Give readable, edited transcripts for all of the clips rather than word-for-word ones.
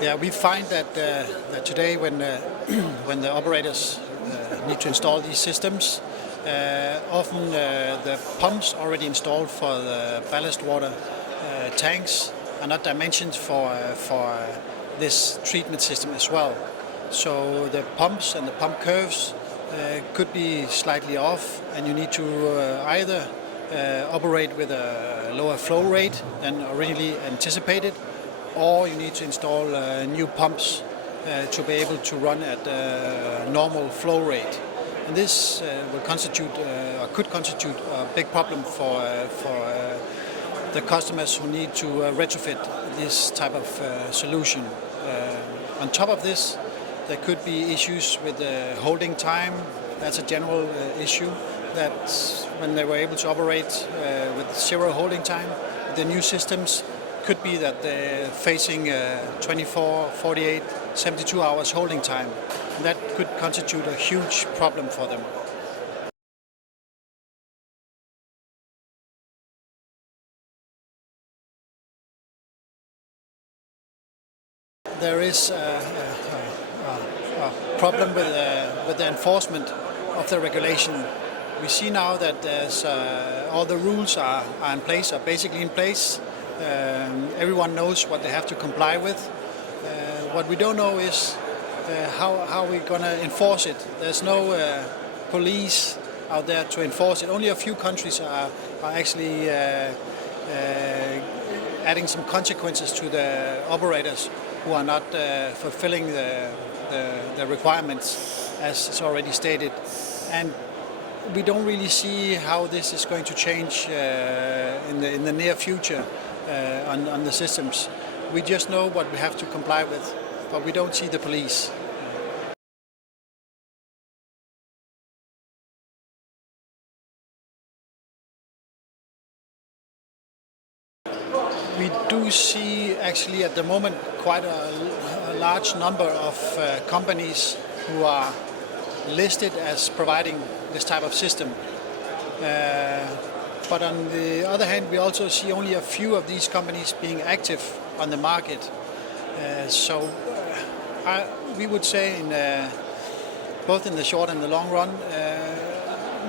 Yeah, we find that today when when the operators need to install these systems, often the pumps already installed for the ballast water tanks are not dimensioned for this treatment system as well. So the pumps and the pump curves could be slightly off, and you need to either operate with a lower flow rate than originally anticipated, or you need to install new pumps to be able to run at a normal flow rate. And this will constitute or could constitute a big problem for the customers who need to retrofit this type of solution. On top of this, there could be issues with the holding time. That's a general issue, that when they were able to operate with zero holding time, the new systems could be that they're facing 24, 48, 72 hours holding time. And that could constitute a huge problem for them. There is a problem with the enforcement of the regulation. We see now that there's, all the rules are in place, are basically in place. Everyone knows what they have to comply with. What we don't know is how we're going to enforce it. There's no police out there to enforce it. Only a few countries are actually adding some consequences to the operators who are not fulfilling the requirements, as is already stated. And we don't really see how this is going to change in the near future on the systems. We just know what we have to comply with, but we don't see the police. We do see actually at the moment quite a large number of companies who are listed as providing this type of system. But on the other hand, we also see only a few of these companies being active on the market. We would say both in the short and the long run,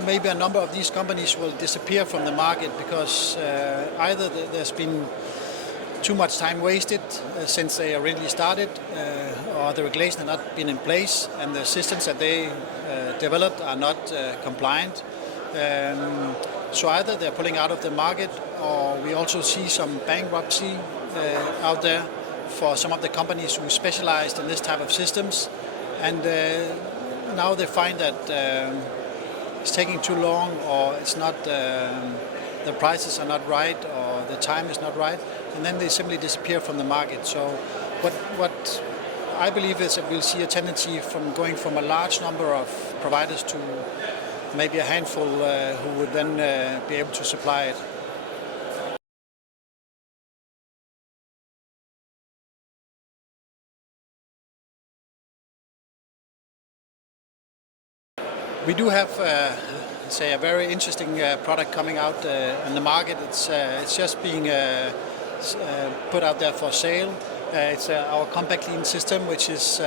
maybe a number of these companies will disappear from the market because either there's been too much time wasted since they originally started, or the regulation has not been in place and the systems that they developed are not compliant. So either they're pulling out of the market, or we also see some bankruptcy out there for some of the companies who specialized in this type of systems. And now they find that it's taking too long, or it's not, the prices are not right, or the time is not right, and then they simply disappear from the market. So what I believe is that we'll see a tendency from going from a large number of providers to maybe a handful who would then be able to supply it. We do have, say, a very interesting product coming out on the market. It's just being put out there for sale. It's our compact clean system, which is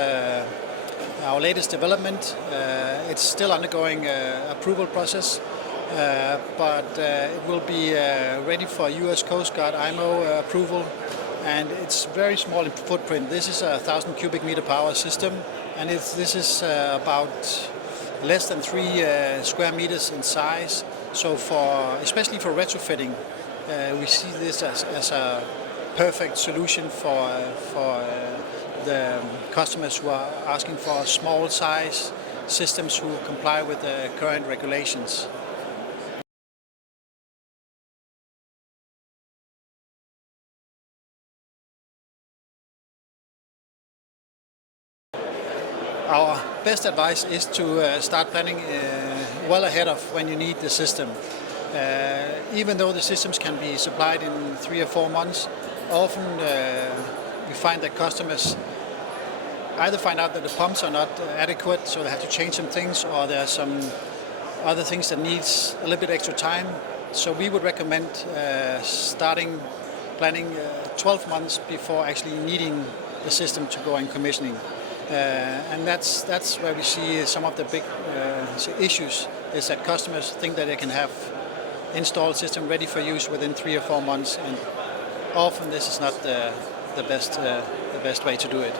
our latest development. It's still undergoing approval process, but it will be ready for US Coast Guard IMO approval. And it's very small in footprint. This is a 1,000 cubic meter per hour system, and this is about less than 3 square meters in size. So especially for retrofitting, we see this as a perfect solution for the customers who are asking for small size systems who comply with the current regulations. Our best advice is to start planning well ahead of when you need the system. Even though the systems can be supplied in 3 or 4 months, often we find that customers either find out that the pumps are not adequate, so they have to change some things, or there are some other things that needs a little bit extra time. So we would recommend starting planning 12 months before actually needing the system to go in commissioning. And that's where we see some of the big issues, is that customers think that they can have installed system ready for use within 3 or 4 months, and often this is not the best way to do it.